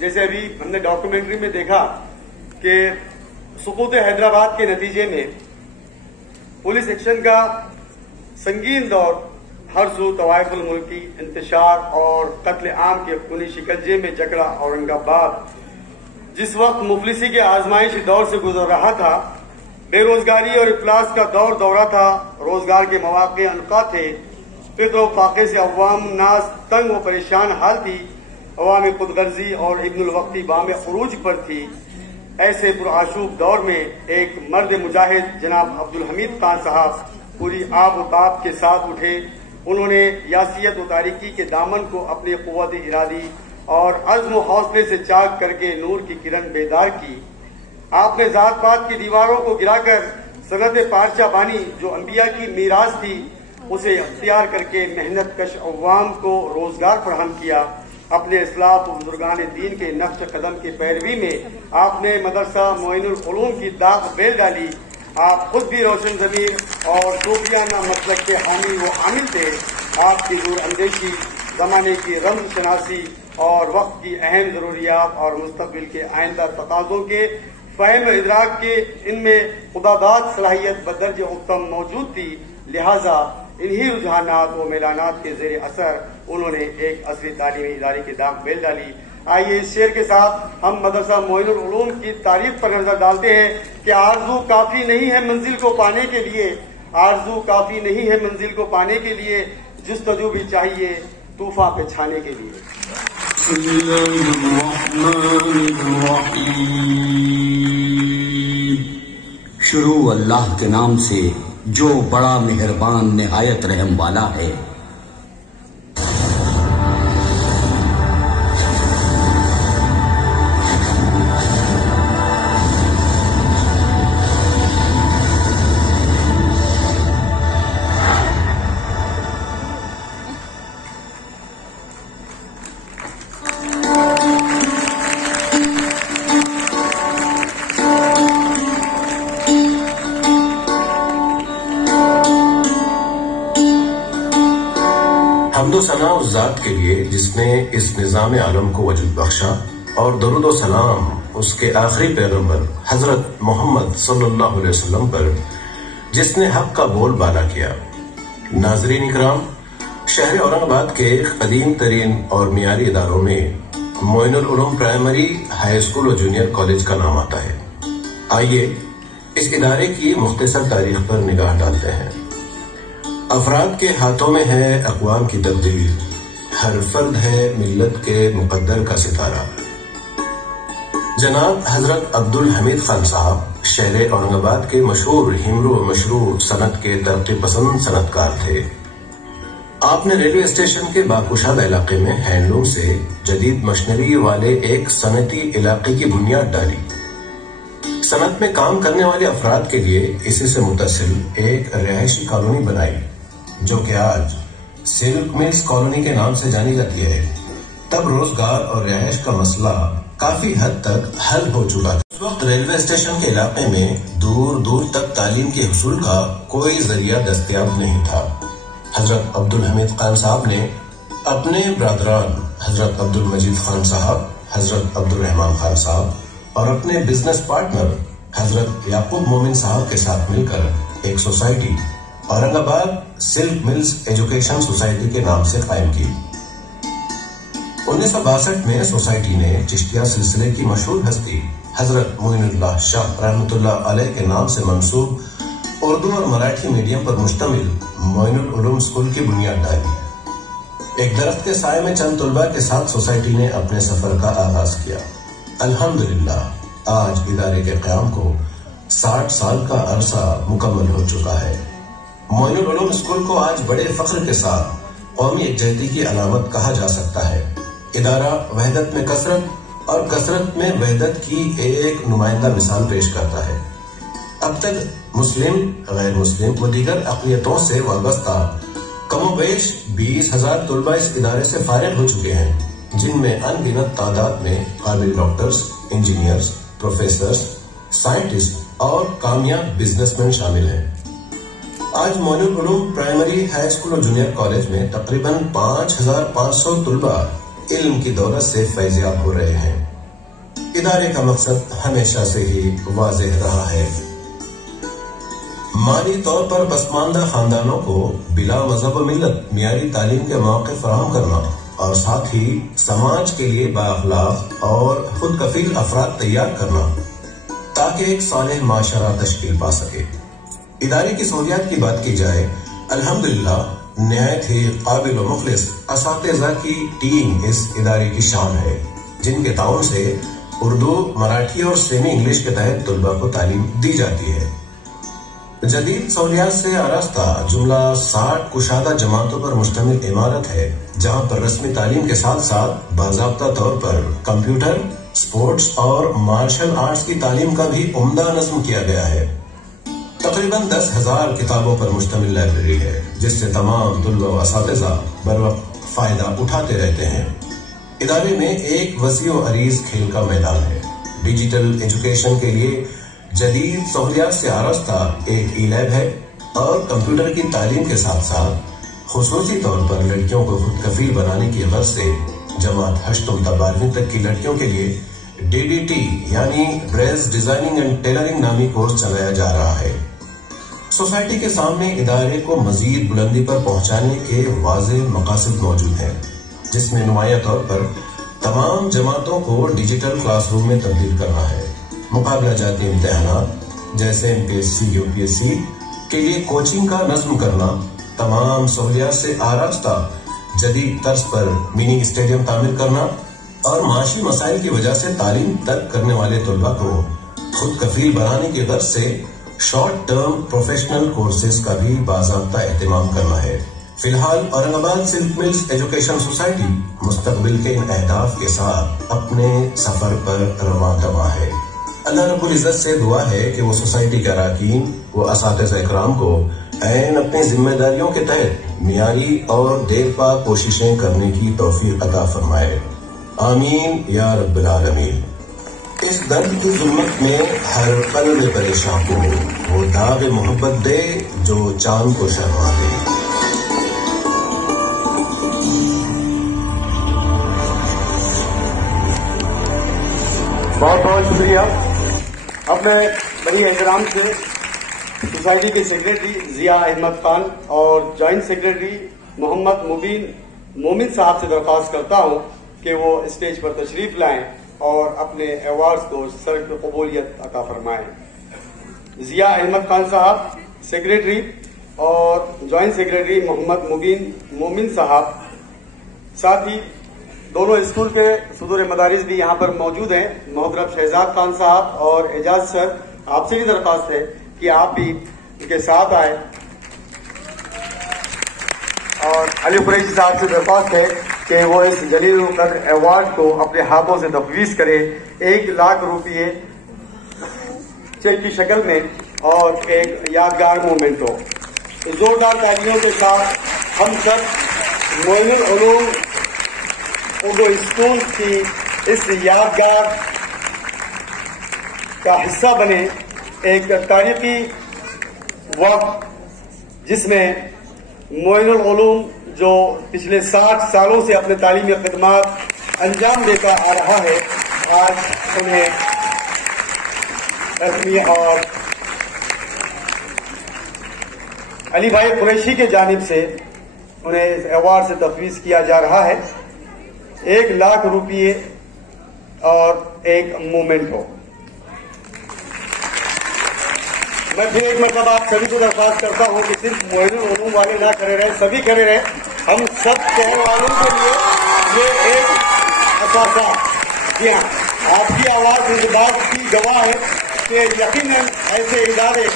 جیسے ابھی ہم نے ڈاکومنٹری میں دیکھا کہ سقوط حیدرآباد کے نتیجے میں پولیس ایکشن کا سنگین دور ہر سو طوائف الملکی انتشار اور قتل عام کے خونی شکنجے میں جکڑا اورنگ آباد جس وقت مفلسی کے آزمائشی دور سے گزر رہا تھا، بے روزگاری اور افلاس کا دورہ تھا، روزگار کے مواقع انقا تھے، فقر و فاقے سے عوام ناز تنگ و پریشان حال تھی، عوامی خود غرضی اور ابن الوقتی بام عروج پر تھی۔ ایسے پرآشوب دور میں ایک مرد مجاہد جناب عبدالحمید خان صاحب پوری آب و تاب کے ساتھ اٹھے۔ انہوں نے یاسیت و تاریکی کے دامن کو اپنی قوت ارادی اور عزم و حوصلے سے چاک کر کے نور کی کرن بیدار کی۔ آپ نے ذات پات کی دیواروں کو گرا کر صنعت پارچہ بانی جو انبیاء کی میراث تھی اسے اختیار کر کے محنت کش عوام کو روزگار فراہم کیا۔ اپنے اسلاف و بزرگان دین کے نقش قدم کی پیروی میں آپ نے مدرسہ معین العلوم کی داغ بیل ڈالی۔ آپ خود بھی روشن ضمیر اور صوفیانہ مسلک کے حامی و عامل تھے۔ آپ کی دور اندیشی، زمانے کی رمز شناسی اور وقت کی اہم ضروریات اور مستقبل کے آئندہ تقاضوں کے فہم و ادراک کے ان میں خداداد صلاحیت بدرجہ اتم موجود تھی، لہذا انہی رجحانات و میلانات کے زیر اثر انہوں نے ایک عصری تعلیمی ادارے کی داغ بیل ڈالی۔ آئیے اس شعر کے ساتھ ہم مدرسہ معین العلوم کی تاریخ پر نظر ڈالتے ہیں کہ آرزو کافی نہیں ہے منزل کو پانے کے لیے، آرزو کافی نہیں ہے منزل کو پانے کے لیے، جستجو بھی چاہیے طوفان پہ چھانے کے لیے۔ بسم اللہ الرحمن الرحیم۔ شروع اللہ کے نام سے جو بڑا مہربان نہایت رحم والا ہے۔ حمد و ثنا اس ذات کے لیے جس نے اس نظام عالم کو وجود بخشا، اور درود و سلام اس کے آخری پیغمبر حضرت محمد صلی اللہ علیہ وسلم پر جس نے حق کا بول بالا کیا۔ ناظرین اکرام، شہر اورنگ آباد کے قدیم ترین اور معیاری اداروں میں معین العلوم پرائمری، ہائی اسکول اور جونیئر کالج کا نام آتا ہے۔ آئیے اس ادارے کی مختصر تاریخ پر نگاہ ڈالتے ہیں۔ افراد کے ہاتھوں میں ہے اقوام کی تقدیر، ہر فرد ہے ملت کے مقدر کا ستارہ۔ جناب حضرت عبدالحمید خان صاحب شہر اورنگ آباد کے مشہور ہیمرو و مشروع صنعت کے ترقی پسند صنعت کار تھے۔ آپ نے ریلوے اسٹیشن کے باکشادہ علاقے میں ہینڈلوم سے جدید مشینری والے ایک صنعتی علاقے کی بنیاد ڈالی۔ صنعت میں کام کرنے والے افراد کے لیے اسی سے متصل ایک رہائشی کالونی بنائی جو کہ آج سلک ملز کالونی کے نام سے جانی جاتی ہے۔ تب روزگار اور رہائش کا مسئلہ کافی حد تک حل ہو چکا تھا۔ اس وقت ریلوے اسٹیشن کے علاقے میں دور دور تک تعلیم کے حصول کا کوئی ذریعہ دستیاب نہیں تھا۔ حضرت عبدالحمید خان صاحب نے اپنے برادران حضرت عبدالمجید خان صاحب، حضرت عبدالرحمان خان صاحب اور اپنے بزنس پارٹنر حضرت یعقوب مومن صاحب کے ساتھ مل کر ایک سوسائٹی اورنگ آباد سلک ملز ایجوکیشن سوسائٹی کے نام سے قائم کی۔ 1962 میں سوسائٹی نے چشتیہ سلسلے کی مشہور ہستی حضرت معین اللہ شاہ رحمۃ اللہ علیہ کے نام سے منسوب اردو اور مراٹھی میڈیم پر مشتمل معین العلوم اسکول کی بنیاد ڈالی۔ ایک درخت کے سائے میں چند طلباء کے ساتھ سوسائٹی نے اپنے سفر کا آغاز کیا۔ الحمدللہ آج ادارے کے قیام کو 60 سال کا عرصہ مکمل ہو چکا ہے۔ معین العلوم اسکول کو آج بڑے فخر کے ساتھ قومی یکجہتی کی علامت کہا جا سکتا ہے۔ ادارہ وحدت میں کثرت اور کثرت میں وحدت کی ایک نمائندہ مثال پیش کرتا ہے۔ اب تک مسلم، غیر مسلم و دیگر اقلیتوں سے وابستہ کم و بیش 20,000 طلباء اس ادارے سے فارغ ہو چکے ہیں، جن میں ان گنت تعداد میں قابل ڈاکٹرز، انجینئرز، پروفیسرز، سائنٹسٹ اور کامیاب بزنس مین شامل ہیں۔ آج معین العلوم پرائمری، ہائی اسکول اور جونیئر کالج میں تقریباً 5,500 طلباء علم کی دولت سے فیضیاب ہو رہے ہیں۔ ادارے کا مقصد ہمیشہ سے ہی واضح رہا ہے، مالی طور پر پسماندہ خاندانوں کو بلا مذہب و ملت معیاری تعلیم کے مواقع فراہم کرنا اور ساتھ ہی سماج کے لیے بااخلاق اور خود کفیل افراد تیار کرنا تاکہ ایک صالح معاشرہ تشکیل پا سکے۔ ادارے کی سہولیات کی بات کی جائے، الحمدللہ نہایت ہی قابل و مخلص اساتذہ کی ٹیم اس ادارے کی شان ہے، جن کے تعاون سے اردو، مراٹھی اور سیمی انگلش کے تحت طلباء کو تعلیم دی جاتی ہے۔ جدید سہولیات سے آراستہ جملہ 60 کشادہ جماعتوں پر مشتمل عمارت ہے، جہاں پر رسمی تعلیم کے ساتھ ساتھ باضابطہ طور پر کمپیوٹر، سپورٹس اور مارشل آرٹس کی تعلیم کا بھی عمدہ نظم کیا گیا ہے۔ تقریباً 10,000 کتابوں پر مشتمل لائبریری ہے، جس سے تمام طلباء و اساتذہ بر وقت فائدہ اٹھاتے رہتے ہیں۔ ادارے میں ایک وسیع و عریض کھیل کا میدان ہے۔ ڈیجیٹل ایجوکیشن کے لیے جدید سہولیات سے آراستہ ایک ای لیب ہے اور کمپیوٹر کی تعلیم کے ساتھ ساتھ خصوصی طور پر لڑکیوں کو خود کفیل بنانے کی غرض سے جماعت 8 تا 12ویں تک کی لڑکیوں کے لیے DDT یعنی ڈریس ڈیزائننگ اینڈ ٹیلرنگ نامی کورس چلایا جا رہا ہے۔ سوسائٹی کے سامنے ادارے کو مزید بلندی پر پہنچانے کے واضح مقاصد موجود ہیں، جس میں نمایاں طور پر تمام جماعتوں کو ڈیجیٹل کلاس روم میں تبدیل کرنا ہے، مقابلہ جاتی امتحانات جیسے MPSC UPSC کے لیے کوچنگ کا نظم کرنا، تمام سہولیات سے آراستہ جدید طرز پر منی اسٹیڈیم تعمیر کرنا اور معاشی مسائل کی وجہ سے تعلیم ترک کرنے والے طلباء کو خود کفیل بنانے کی غرض سے شارٹ ٹرم پروفیشنل کورسز کا بھی باضابطہ اہتمام کرنا ہے۔ فی الحال اورنگ آباد سلک ملز ایجوکیشن سوسائٹی مستقبل کے ان اہداف کے ساتھ اپنے سفر پر رواں دواں ہے۔ اللہ رب العزت سے دعا ہے کہ وہ سوسائٹی کے اراکین و اساتذہ اکرام کو عین اپنی ذمہ داریوں کے تحت معیاری اور دیر پا کوششیں کرنے کی توفیق عطا فرمائے، آمین یا رب العالمین۔ اس درد کی ظلمت میں ہر قلب پریشان کو وہ داغ محبت دے جو چاند کو شرما دے۔ بہت بہت شکریہ۔ اب میں بڑی احترام سے سوسائٹی کے سیکرٹری ضیاء احمد خان اور جوائنٹ سیکرٹری محمد مبین مومن صاحب سے درخواست کرتا ہوں کہ وہ اسٹیج پر تشریف لائیں اور اپنے ایوارڈز کو سر قبولیت عطا فرمائیں۔ ضیاء احمد خان صاحب سیکرٹری اور جوائنٹ سیکرٹری محمد مبین مومن صاحب، ساتھ ہی دونوں اسکول کے صدور مدارس بھی یہاں پر موجود ہیں، محترم شہزاد خان صاحب اور اعجاز سر، آپ سے بھی درخواست ہے کہ آپ بھی ان کے ساتھ آئیں، اور علی قریشی صاحب سے درخواست ہے کہ وہ اس جلیل القدر ایوارڈ کو اپنے ہاتھوں سے تفویض کرے، 1 لاکھ روپیے چیک کی شکل میں اور ایک یادگار مومنٹ ہو۔ زوردار تالیوں کے ساتھ ہم سب معین العلوم اردو اسکول کی اس یادگار کا حصہ بنے۔ ایک تاریخی وقت جس میں معین العلوم جو پچھلے 60 سالوں سے اپنے تعلیمی خدمات انجام دیتا آ رہا ہے، آج انہیں رسمی اور علی بھائی قریشی کے جانب سے انہیں اس ایوارڈ سے تفویض کیا جا رہا ہے۔ 1 لاکھ روپیے اور ایک مومنٹ ہو۔ میں پھر ایک مرتبہ آپ سبھی کو درخواست کرتا ہوں کہ صرف معین العلوم والے نہ کھڑے رہے، سبھی کھڑے رہے، ہم سب کہنے والوں کے لیے یہ ایک اثاثہ۔ جی ہاں، آپ کی آواز اس بات کی گواہ ہے کہ یقیناً ایسے ادارے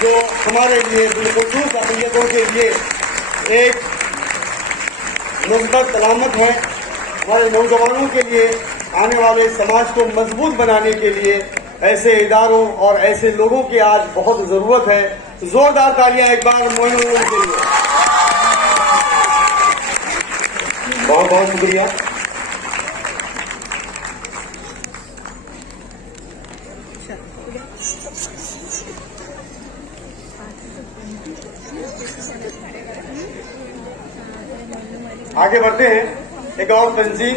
جو ہمارے لیے بالخصوص اقلیتوں کے لیے ایک مثبت علامت ہے، ہمارے نوجوانوں کے لیے آنے والے سماج کو مضبوط بنانے کے لیے ایسے اداروں اور ایسے لوگوں کی آج بہت ضرورت ہے۔ زوردار تالیاں ایک بار معین العلوم کے لیے۔ بہت بہت شکریہ۔ آگے بڑھتے ہیں۔ ایک اور تنظیم